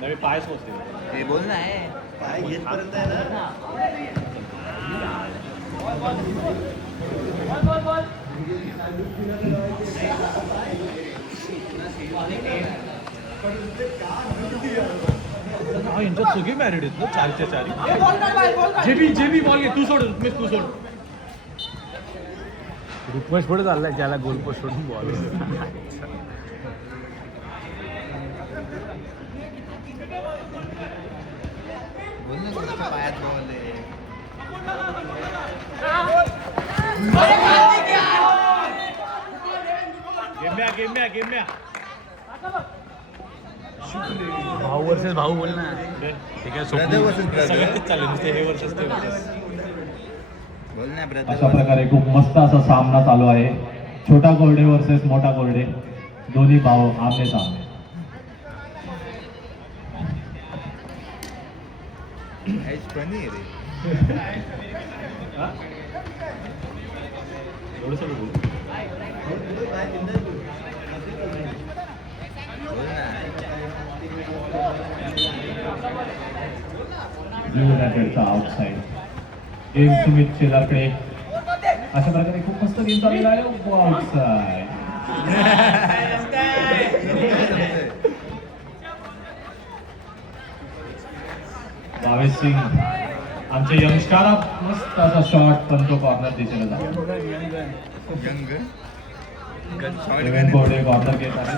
नवी पायच होते ते बोल ना आहे पाय घेतपर्यंत आहे ना. यांच्यात सगळे मॅरिड आहेत ना, चारच्या चारी. जे बी बॉल घे, तू सोड, तू सोड. रिक्वेस्ट पुढे चाललाय त्याला गोलपोस्ट सोडून बॉल. बोल ना तुमच्या पायात बॉल आहे. गेम्या भाऊ वर्सेस भाऊ बोल ना. ठीक आहे सगळ्यात चालेल नुसते हे वर्षच ते वर्षच. बोल ना अशा प्रकारे खूप मस्त असा सामना चालू आहे. छोटा कोरडे वर्सेस मोठा कोरडे, दोन्ही भाऊ आमने सामने. फनी आहे रे. एवढं सगळं बोल. ब्लू युनायटेडचा आउटसाइड. गेम सुमित शेलारकडे. अशा प्रकारे खूप मस्त गेम चाललेला आहे. आउटसाइड. भावेश सिंग आमचे यंगस्टार मस्त असा शॉट पण तो कॉर्नर दिशेला जातो. देवेन कोरडे कॉर्नर घेत आहे.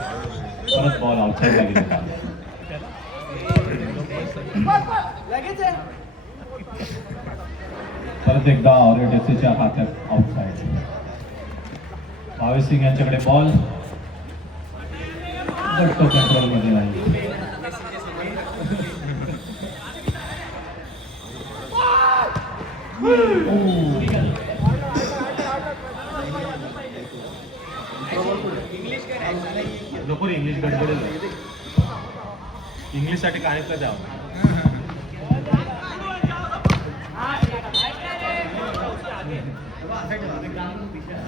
परत बॉल आउटसाइडला गेलेला आहे. परत एकदा ऑरेटेसीच्या हातात आउटसाइड. भावेश सिंग यांच्याकडे बॉल, बट तो कंट्रोलमध्ये नाही. नको इंग्लिश गडबडेल. इंग्लिशसाठी काय का द्यावं.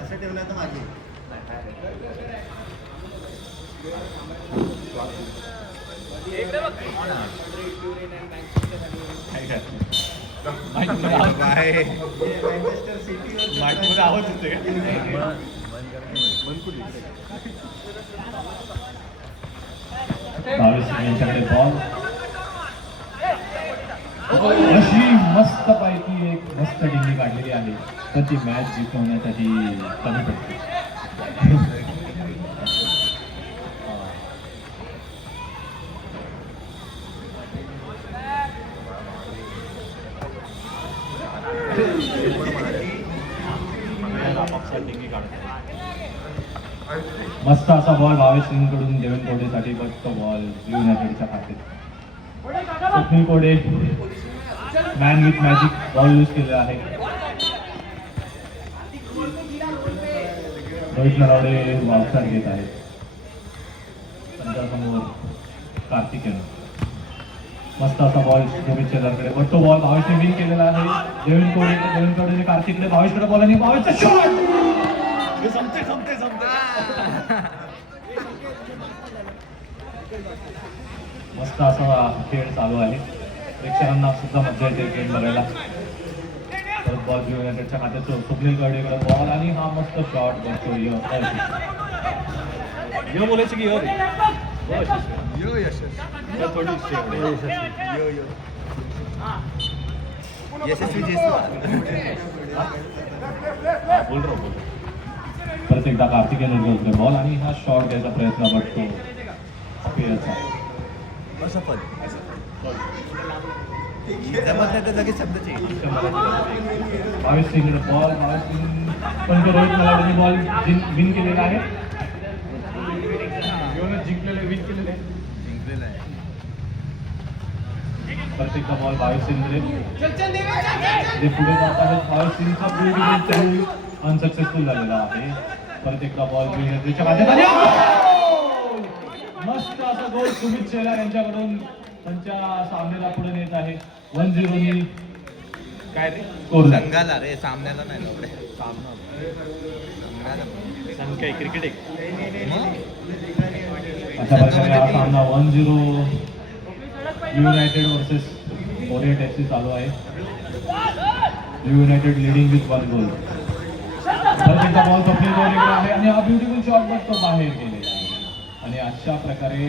असं ठेवलं तर मागे. मँचेस्टर सिटी माईकमध्ये आवाज येते का? भावेश सिंग यांच्याकडे बॉल. अशी मस्त पैकी एक मस्त डिंगी काढलेली आहे, पण ती मॅच जिंकवण्यासाठी कमी पडते. मस्त असा बॉल भावेश सिंग कडून देवेन कोरडेसाठी, बट तो बॉल ब्लू युनायटेडच्या खात्यात. Swapnil Korde man with magic ball loose केलेला आहे. रोहित नरावडे आउटसाइड घेत आहेत. त्यांच्यासमोर कार्तिकेयन. मस्त असा बॉल सुमित शेलारकडे, बट तो बॉल भावेशने विन केलेला आहे. देवेन कोरडे कार्तिककडे, भावेशकडे बॉल आणि भावेशचा शॉट. मस्त असा खेळ चालू आहे. प्रेक्षकांना सुद्धा मजा येते खेळ बघायला. परत बॉल ब्लू युनायटेडच्या खात्यात. स्वप्नील कोरडेकडे बॉल आणि हा मस्त शॉट बनतो. यो बोलायचं की यो रे. यो यश थोडी यो यो यशस्वी जयस्वाल. बोल रो बोल. परत एकदा कार्तिकेयन घेतले बॉल आणि हा शॉट द्यायचा प्रयत्न, बट तो अपीयरचा. असफल जमत नाही तर लगेच शब्द चेंज. भावेश सिंगकडे बॉल. भावेश सिंग पण तो रोहित नलावडेने बॉल विन केलेला आहे. जिंकलेले विन केलेले जिंकलेला आहे. परत एकदा बॉल भावेश सिंगकडे. ते पुढे जात आहेत. भावेश सिंगचा ब्यूटिफुल चेंज अनसक्सेसफुल झालेला आहे. परत एकदा बॉल युनायटेडच्या खात्यात. मस्त असा गोल सुमित शेलार यांच्याकडून त्यांच्या सामन्याला पुढे नेत आहे 1-0 नी काय रे स्कोर झाला. संघाला रे सामन्याला नाही ना सामना संघाला सन काय क्रिकेट आहे मग अशा प्रकारे हा सामना 1-0 युनायटेड वर्सेस ओरिएंट FC चालू आहे. United leading with 1 goal. Ball Swapnil गौरीकडे आहे आणि हा ब्युटिफुल शॉट बट तो बाहेर गेलेला आहे आणि अशा प्रकारे